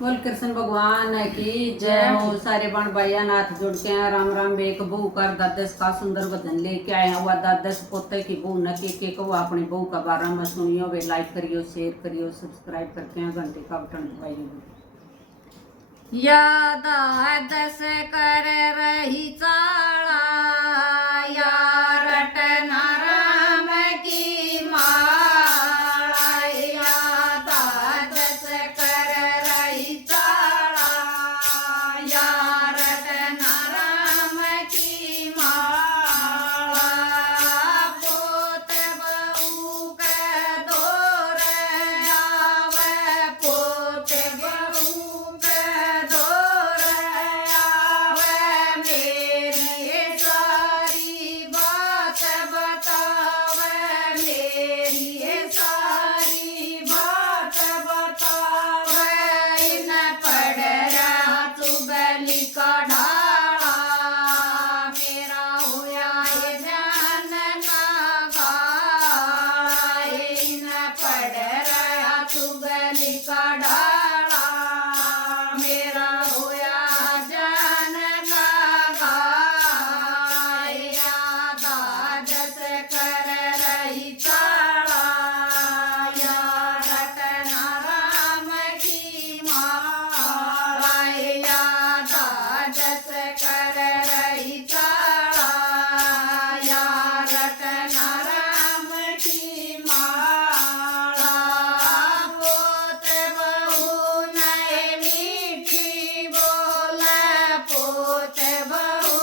बोल कृष्ण भगवान की जय हो। सारे बाण भाइया नाथ जुड़ के हैं। राम राम। एक बहू कर दादस का सुंदर भजन लेके आए हुआ दादस पोते की बहू न के को अपनी बहू का बारे में सुनियो। वे लाइक करियो, शेयर करियो, सब्सक्राइब करके हैं, घंटे का बटन दबाइयो। या दादस कर रही चाला या रटना राम की माला या दादस कर रही चाला या रटना राम की माला पोत बहू के दौर आवे पोत बहू के दौर आवे मेरी सारी बात बतावे मेरी सारी बात बतावे इन पढ़ रहा तू बलि का ढाला मेरा होया ये जान का गाला इन पढ़ रहा तू बलि का ढाला मेरा होया जान का गाला या दादस कर रही चाला या रटना राम की माला या दादस कर रही चाला या रटना राम की माला पोत बहू नए मीठी बोले पोत बहू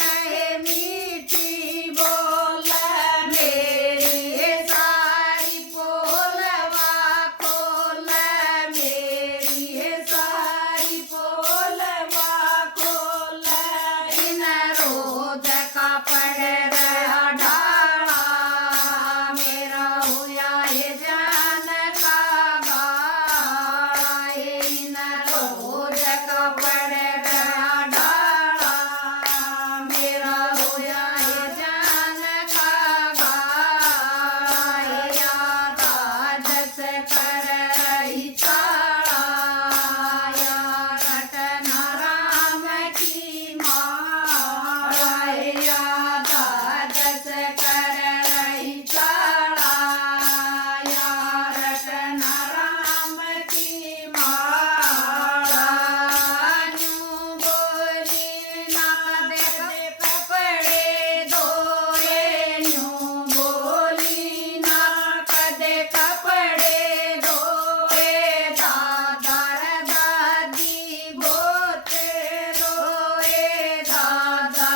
नए मीठी बोले मेरी सारी पोलवा खोले मेरी सारी पोलवा खोले इन रोज का पढ़ रहा ढाला मेरा होया ये जान का गाला इन रोज का पढ़ रहा ढाला मेरा होया ये जान का गाला या दादस कर रही चाला या रटना राम की माला या दादस कर रही चाला या रटना राम की माला न्यू बोली ना दे कपड़े धोए न्यू बोली ना कदे कपड़े धोए दादा दादी बोते रोए दादा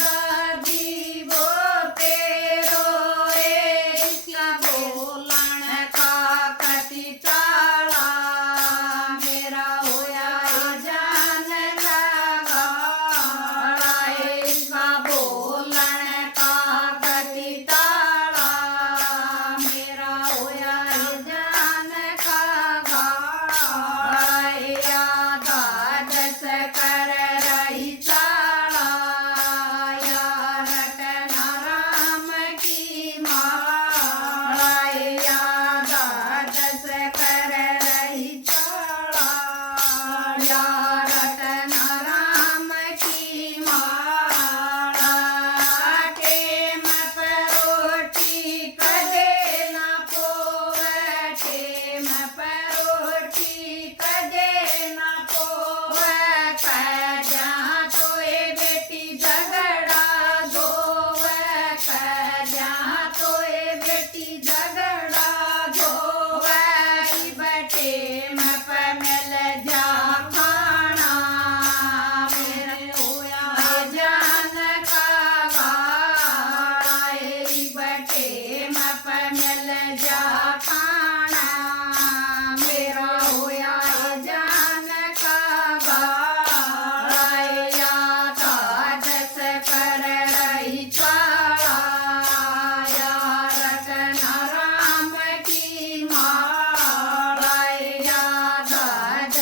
दादी बोते रोए इसका बोलन का कति चाला मेरा होया जान का गाला इसका बोलन का कति चाला मेरा होया जान का गाला या दादस कर रही चाला या रटना राम की माला या दादस कर रही चाला या रटना राम की माला टेम पर रोटी कदे ना पोवे टेम पर रोटी कदे ना पोवे कह जहाँ तो ये बेटी झगड़ा धोवे कह जहाँ तो ये बेटी झगड़ा धोवे बटे पे मिल जा खाना मेरे होया जान का गाला बटे पे मिल जा खाना मेरा होया जान का गाला या दादस कर रही चाला या रटना राम की माला या दादस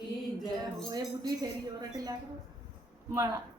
की जय हो। ये बुढ़ी ठेरी और रट लिया करो माला